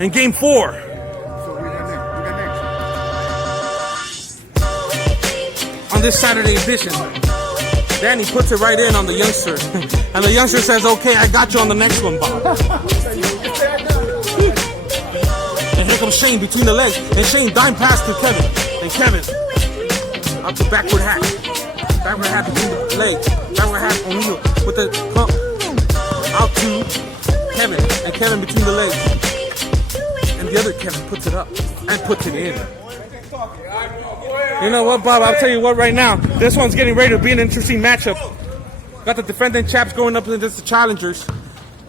in game 4. On this Saturday edition, Danny puts it right in on the youngster. And the youngster says, okay, I got you on the next one, Bob. And here comes Shane between the legs. And Shane dime pass to Kevin. And Kevin out to backward hat. Backward hat between the legs. Backward hat O'Neal with the pump. Out to Kevin. And Kevin between the legs. And the other Kevin puts it up and puts it in. You know what, Bob? I'll tell you what right now. This one's getting ready to be an interesting matchup. Got the defending champs going up against the challengers.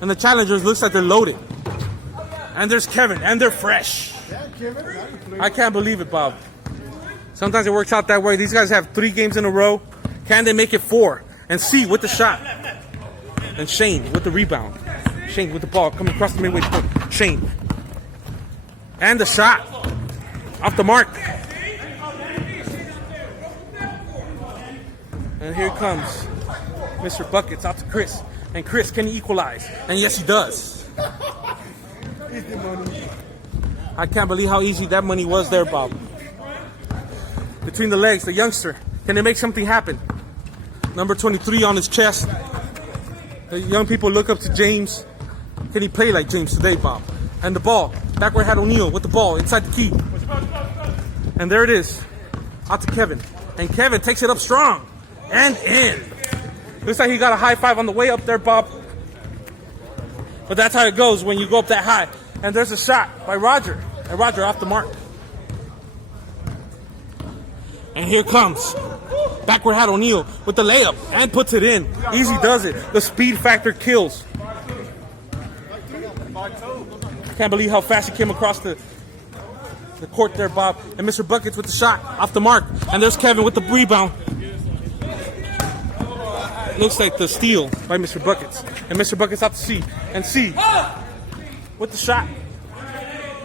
And the challengers looks like they're loaded. And there's Kevin. And they're fresh. I can't believe it, Bob. Sometimes it works out that way. These guys have 3 games in a row. Can they make it 4? And C with the shot. And Shane with the rebound. Shane with the ball coming across the midway point. Shane. And the shot. Off the mark. And here comes Mr. Buckets out to Chris. And Chris, can he equalize? And yes, he does. I can't believe how easy that money was there, Bob. Between the legs, the youngster. Can they make something happen? Number 23 on his chest. The young people look up to James. Can he play like James today, Bob? And the ball. Backward hat O'Neal with the ball inside the key. And there it is. Out to Kevin. And Kevin takes it up strong. And in. Looks like he got a high five on the way up there, Bob. But that's how it goes when you go up that high. And there's a shot by Roger. And Roger off the mark. And here comes backward hat O'Neal with the layup. And puts it in. Easy does it. The speed factor kills. Can't believe how fast he came across the court there, Bob. And Mr. Buckets with the shot off the mark. And there's Kevin with the rebound. Looks like the steal by Mr. Buckets. And Mr. Buckets out to C. And C with the shot.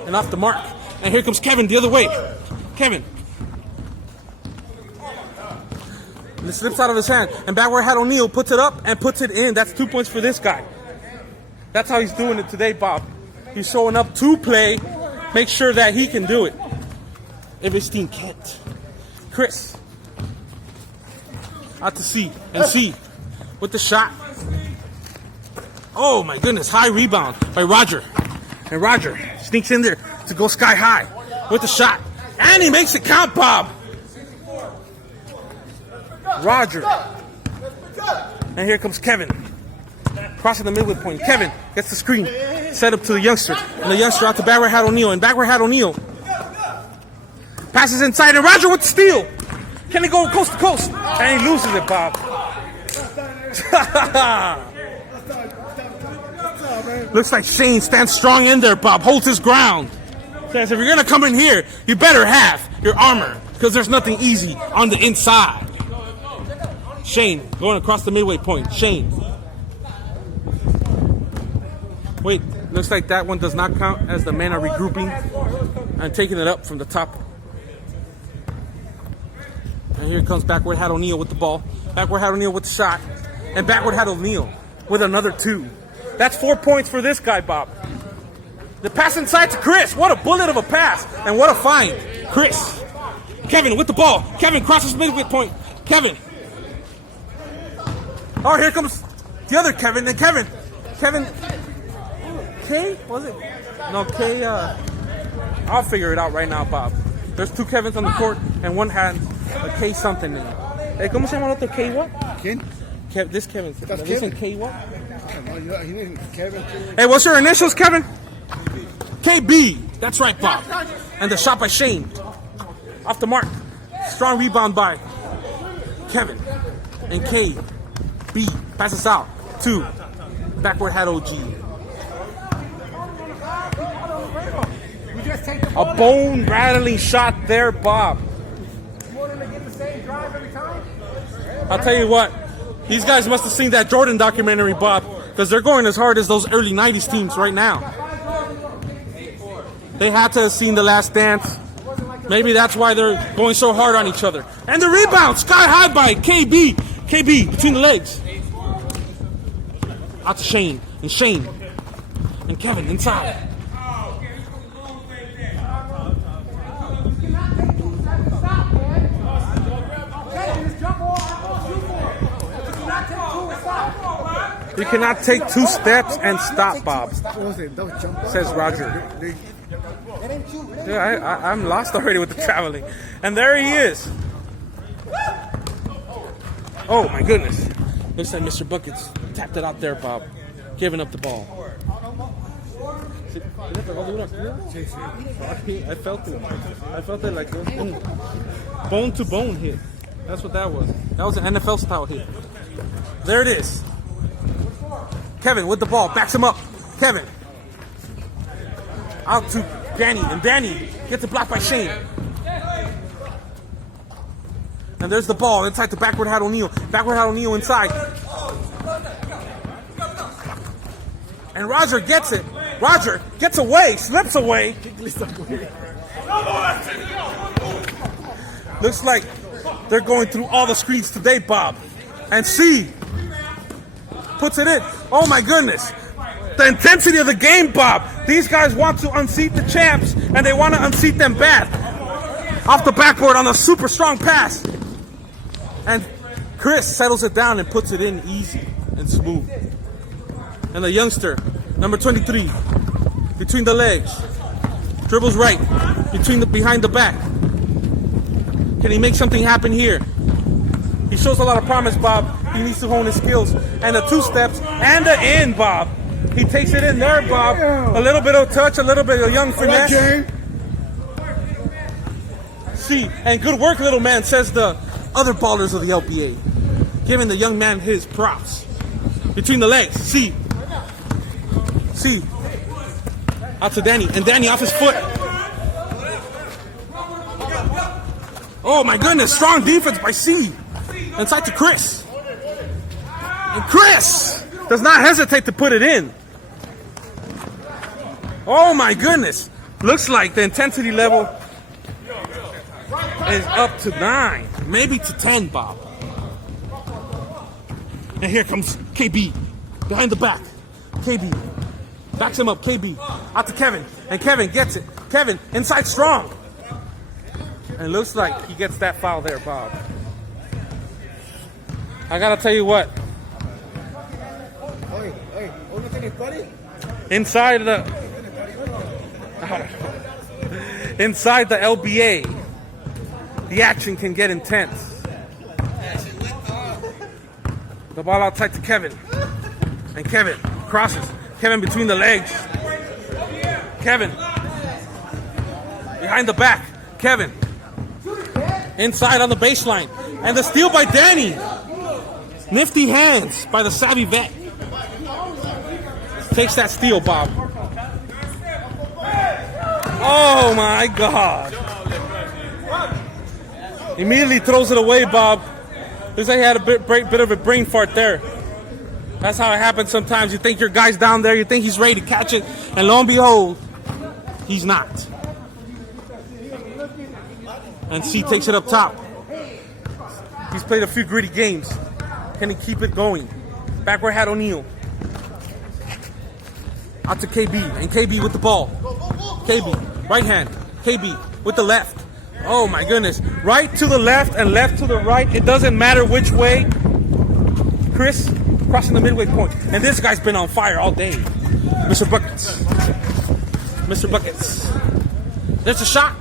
And off the mark. And here comes Kevin the other way. Kevin. And it slips out of his hand. And backward hat O'Neal puts it up and puts it in. That's 2 points for this guy. That's how he's doing it today, Bob. He's showing up to play. Make sure that he can do it. If his team can't. Chris. Out to C. And C with the shot. Oh my goodness. High rebound by Roger. And Roger sneaks in there to go sky high with the shot. And he makes it count, Bob. Roger. And here comes Kevin. Crossing the midway point. Kevin gets the screen. Set up to the youngster. And the youngster out to backward hat O'Neal. And backward hat O'Neal passes inside. And Roger with the steal. Can he go coast to coast? And he loses it, Bob. Looks like Shane stands strong in there, Bob. Holds his ground. Says, if you're going to come in here, you better have your armor. Because there's nothing easy on the inside. Shane going across the midway point. Shane. Wait, looks like that one does not count as the men are regrouping and taking it up from the top. And here comes backward hat O'Neal with the ball. Backward hat O'Neal with the shot. And backward hat O'Neal with another 2. That's 4 points for this guy, Bob. The pass inside to Chris. What a bullet of a pass. And what a find. Chris. Kevin with the ball. Kevin crosses midway point. Kevin. Oh, here comes the other Kevin. And Kevin. K? Was it? No, K. I'll figure it out right now, Bob. There's 2 Kevins on the court. And one has a K something in it. Hey, ¿cómo se llama el otro? K what? ¿Quién? This Kevin. That's Kevin. Kevin. K what? Kevin. Hey, what's your initials, Kevin? KB. That's right, Bob. And the shot by Shane. Off the mark. Strong rebound by Kevin. And K. B. Passes out to backward hat OG. A bone rattling shot there, Bob. I'll tell you what. These guys must have seen that Jordan documentary, Bob. Because they're going as hard as those early 90s teams right now. They had to have seen The Last Dance. Maybe that's why they're going so hard on each other. And the rebound, sky high by KB. KB between the legs. Out to Shane. And Shane. And Kevin inside. We cannot take 2 steps and stop, Bob, What was it? That was jump ball? says Roger. They- Dude, I'm lost already with the traveling. And there he is. Oh, my goodness. Looks like Mr. Buckets tapped it out there, Bob. Giving up the ball. I felt it. I felt it like bone to bone hit. That's what that was. That was an NFL style hit. There it is. Kevin with the ball. Backs him up. Kevin. Out to Danny. And Danny gets it blocked by Shane. And there's the ball inside to backward hat O'Neal. Backward hat O'Neal inside. And Roger gets it. Roger gets away, slips away. Looks like they're going through all the screens today, Bob. And C puts it in. Oh my goodness. The intensity of the game, Bob. These guys want to unseat the champs, and they want to unseat them bad. Off the backboard on a super strong pass. And Chris settles it down and puts it in easy and smooth. And the youngster, number 23, between the legs, dribbles right, behind the back. Can he make something happen here? He shows a lot of promise, Bob. He needs to hone his skills. And the 2 steps and the in, Bob. He takes it in there, Bob. A little bit of touch, a little bit of young finesse. See, and good work, little man, says the other ballers of the LPA. Giving the young man his props. Between the legs, see. Out to Danny, and Danny off his foot. Oh my goodness, strong defense by C. Inside to Chris. And Chris does not hesitate to put it in. Oh my goodness. Looks like the intensity level is up to 9, maybe to 10, Bob. And here comes KB behind the back. KB backs him up. KB out to Kevin, and Kevin gets it. Kevin inside strong, and it looks like he gets that foul there, Bob. I gotta tell you what. Inside the LBA, the action can get intense. The ball outside to Kevin. And Kevin crosses. Kevin between the legs. Kevin behind the back. Kevin inside on the baseline. And the steal by Danny. Nifty hands by the savvy vet. Takes that steal, Bob. Oh my God. Immediately throws it away, Bob. Looks like he had a bit of a brain fart there. That's how it happens sometimes. You think your guy's down there, you think he's ready to catch it, and lo and behold, he's not. And C takes it up top. He's played a few gritty games. Can he keep it going? Backward hat O'Neal. Out to KB, and KB with the ball. KB, right hand. KB with the left. Oh my goodness. Right to the left and left to the right. It doesn't matter which way. Chris crossing the midway point. And this guy's been on fire all day. Mr. Buckets. Mr. Buckets. There's a shot.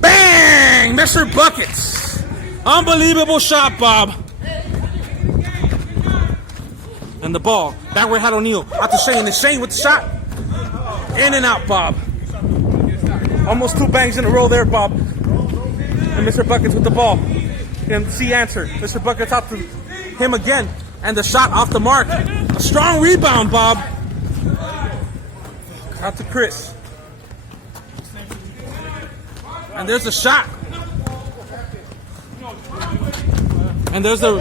Bang! Mr. Buckets. Unbelievable shot, Bob. And the ball. Backward hat O'Neal. Out to Shane. And Shane with the shot. In and out, Bob. Almost 2 bangs in a row there, Bob. And Mr. Buckets with the ball. And C answer. Mr. Buckets out to him again. And the shot off the mark. A strong rebound, Bob. Out to Chris. And there's a shot. And there's the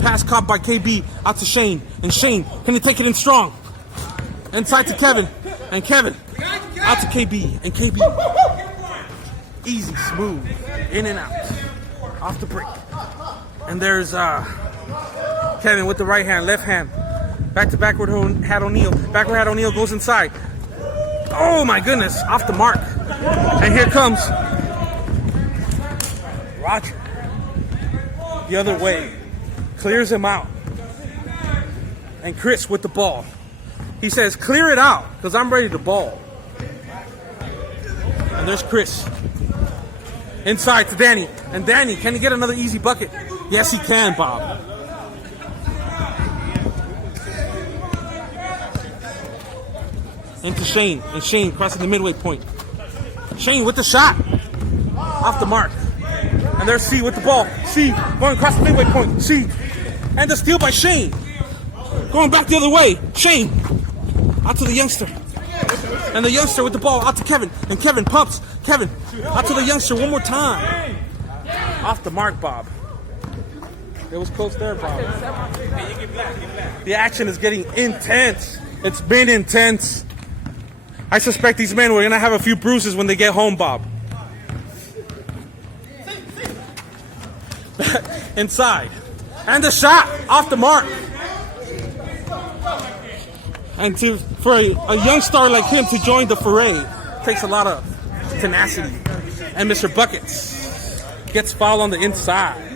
pass caught by KB out to Shane. And Shane, can he take it in strong? Inside to Kevin. And Kevin out to KB. And KB, easy, smooth, in and out. Off the break. And there's Kevin with the right hand, left hand. Back to backward hat O'Neal. Backward hat O'Neal goes inside. Oh my goodness, off the mark. And here comes Roger. The other way. Clears him out. and Chris with the ball. He says, clear it out, because I'm ready to ball. And there's Chris. Inside to Danny. And Danny, can he get another easy bucket? Yes, he can, Bob. Into Shane. And Shane crossing the midway point. Shane with the shot. Off the mark. And there's C with the ball. C going across the midway point. C. And the steal by Shane. Going back the other way. Shane. Out to the youngster. And the youngster with the ball out to Kevin. And Kevin pumps. Kevin out to the youngster one more time. Off the mark, Bob. It was close there, Bob. The action is getting intense. It's been intense. I suspect these men were going to have a few bruises when they get home, Bob. Inside. And the shot off the mark. And for a young star like him to join the foray takes a lot of tenacity. And Mr. Buckets gets fouled on the inside.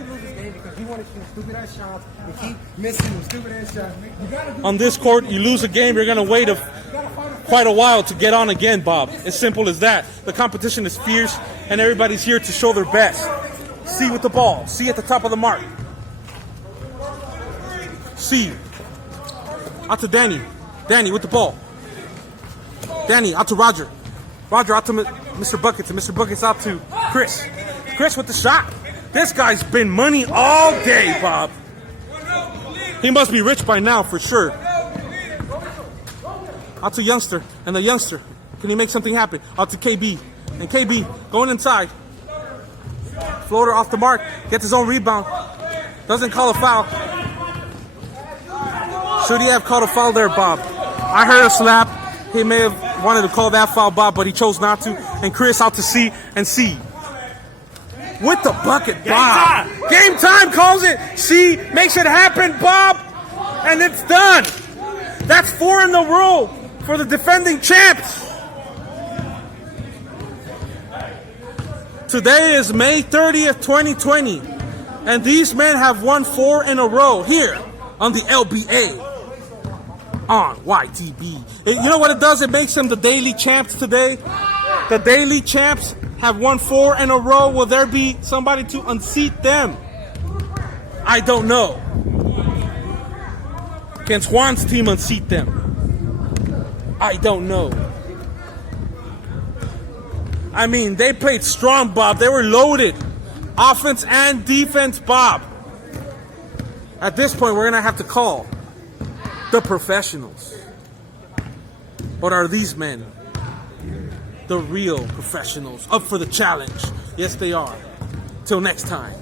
On this court, you lose a game, you're going to wait quite a while to get on again, Bob. As simple as that. The competition is fierce, and everybody's here to show their best. C with the ball. C at the top of the mark. C. Out to Danny. Danny with the ball. Danny out to Roger. Roger out to Mr. Buckets. And Mr. Buckets out to Chris. Chris with the shot. This guy's been money all day, Bob. He must be rich by now for sure. Out to youngster. And the youngster. Can he make something happen? Out to KB. And KB going inside. Floater off the mark. Gets his own rebound. Doesn't call a foul. Should he have called a foul there, Bob? I heard a slap. He may have wanted to call that foul, Bob, but he chose not to. And Chris out to C. And C. With the bucket, Bob. Game time calls it. C makes it happen, Bob. And it's done. That's 4 in a row for the defending champs. Today is May 30th, 2020. And these men have won 4 in a row here on the LBA on YTB. You know what it does? It makes them the daily champs today. The daily champs have won 4 in a row. Will there be somebody to unseat them? I don't know. Can Juan's team unseat them? I don't know. I mean, they played strong, Bob. They were loaded. Offense and defense, Bob. At this point, we're going to have to call the professionals. But are these men the real professionals up for the challenge? Yes, they are. Till next time.